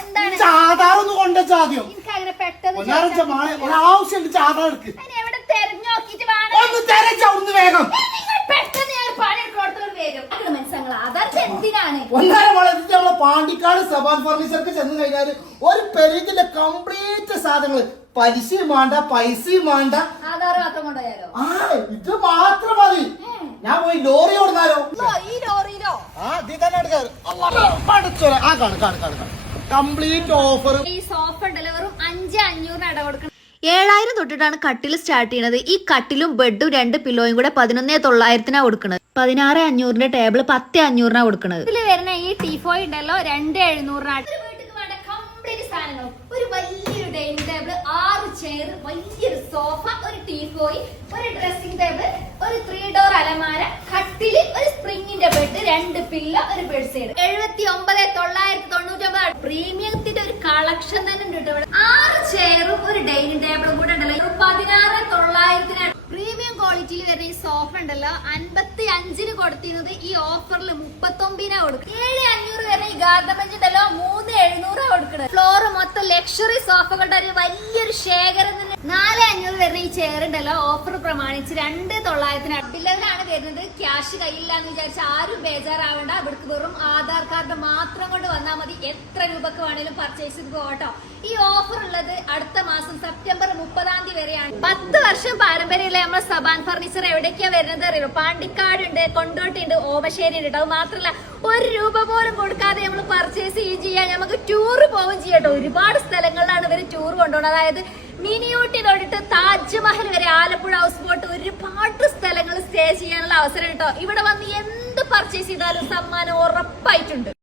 എന്താണ്? ഒന്ന് പെട്ടെന്ന് എടുക്ക്. എവിടെ തെരഞ്ഞു നോക്കിയിട്ട് വേണം? ഒന്ന് വേഗം. പാണ്ടിക്കാട് സബാൻ ഫർണിച്ചർക്ക് ചെന്ന് കഴിഞ്ഞാൽ ഒരു പെരീക്കിന്റെ കംപ്ലീറ്റ് സാധനങ്ങൾ പലിശയും വേണ്ട പൈസയും വേണ്ട. ഇത് മാത്രം മതി. ഞാൻ പോയി ലോറി ഓടുന്നാലോ? ആ ഇതിൽ തന്നെ എടുക്കാം പഠിച്ചോളെ ആ കാണു കാണു കാണു കംപ്ലീറ്റ് ഓഫർ ഈ സോഫ ഉണ്ടല്ലോ വെറും അഞ്ച് അഞ്ഞൂറിന് അട കൊടുക്കണം. ഏഴായിരം തൊട്ടിട്ടാണ് കട്ടിൽ സ്റ്റാർട്ട് ചെയ്യുന്നത് ഈ കട്ടിലും ബെഡും രണ്ട് പില്ലോയും കൂടെ പതിനൊന്നേ തൊള്ളായിരത്തിനാണ് കൊടുക്കുന്നത് പതിനാറ് അഞ്ഞൂറിന്റെ ടേബിൾ പത്ത് അഞ്ഞൂറിനാണ് കൊടുക്കുന്നത് ഇതിൽ വരുന്ന ഈ ടീഫോയ് ഉണ്ടല്ലോ രണ്ട് എഴുന്നൂറിനാണ് ഒരു വീട്ടിൽ വേണ്ട കംപ്ലീറ്റ് സാധനങ്ങൾ ഒരു വലിയൊരു ഡൈനിങ് ടേബിൾ ആറ് ചെയർ വലിയൊരു സോഫ ഒരു ടീഫോയി ഒരു ഡ്രസ്സിംഗ് ടേബിൾ ഒരു ത്രീ ഡോർ അലമാര കട്ടിൽ ഒരു സ്പ്രിങ്ങിന്റെ പില്ല ഒരു പേഴ്സാണ് സൈഡ് എഴുപത്തി ഒമ്പത് തൊള്ളായിരത്തി തൊണ്ണൂറ്റി ഒമ്പത് പ്രീമിയത്തിന്റെ ഒരു കളക്ഷൻ തന്നെ ഉണ്ട് ഇവിടെ. ആറ് ചെയറും ഒരു ഡൈനിങ് ടേബിളും കൂടെ ഉണ്ടല്ലോ. പതിനാറ് തൊള്ളായിരത്തിനാണ്. പ്രീമിയം ക്വാളിറ്റിയിൽ വരുന്ന ഈ സോഫ ഉണ്ടല്ലോ. അൻപത്തി അഞ്ചിന് കൊടുത്തിരുന്നത് ഈ ഓഫറിൽ മുപ്പത്തൊമ്പതിനാ കൊടുക്കും ഏഴ് അഞ്ഞൂറ് വരുന്ന ഈ ഗാർഡൻ ബെഞ്ച് ഉണ്ടല്ലോ. മൂന്ന് എഴുന്നൂറാ കൊടുക്കുന്നത്. ഫ്ലോർ മൊത്തം ലക്ഷറി സോഫകളുടെ ഒരു വലിയൊരു ശേഖരം അഞ്ഞൂറ് വരുന്ന ഈ ചെയർ ഉണ്ടല്ലോ ഓഫർ പ്രമാണിച്ച് രണ്ട് തൊള്ളായിരത്തിന് അടുപ്പില്ലവരാണ് വരുന്നത്. ക്യാഷ് കയ്യില്ല എന്ന് വിചാരിച്ച ആരും ബേജാറാവണ്ട. ഇവിടേക്ക് വെറും ആധാർ കാർഡ് മാത്രം കൊണ്ട് വന്നാൽ മതി. എത്ര രൂപക്ക് വേണേലും പർച്ചേസ് പോകട്ടോ ഈ ഓഫർ ഉള്ളത് അടുത്ത മാസം സെപ്റ്റംബർ മുപ്പതാം തീയതി വരെയാണ്. പത്ത് വർഷം പാരമ്പര്യമുള്ള നമ്മുടെ സബാൻ ഫർണിച്ചർ എവിടേക്കാ വരുന്നത്? അറിയോ? പാണ്ടിക്കാട് ഉണ്ട് കൊണ്ടോട്ടി ഉണ്ട് ഓമശ്ശേരി ഉണ്ട് അത് മാത്രല്ല ഒരു രൂപ പോലും നമ്മൾ പർച്ചേസ് ഈ ചെയ്യാം നമുക്ക് ടൂർ പോവുകയും ചെയ്യട്ടോ ഒരുപാട് സ്ഥലങ്ങളിലാണ് ഇവർ ടൂർ കൊണ്ടുപോകുന്നത്. അതായത് മിനി യൂട്ടി തൊട്ടിട്ട് താജ്മഹൽ വരെ ആലപ്പുഴ ഹൗസ് ബോട്ട് ഒരുപാട് സ്ഥലങ്ങൾ സ്റ്റേ ചെയ്യാനുള്ള അവസരം കേട്ടോ ഇവിടെ വന്ന് എന്ത് പർച്ചേസ് ചെയ്താലും സമ്മാനം ഉറപ്പായിട്ടുണ്ട്.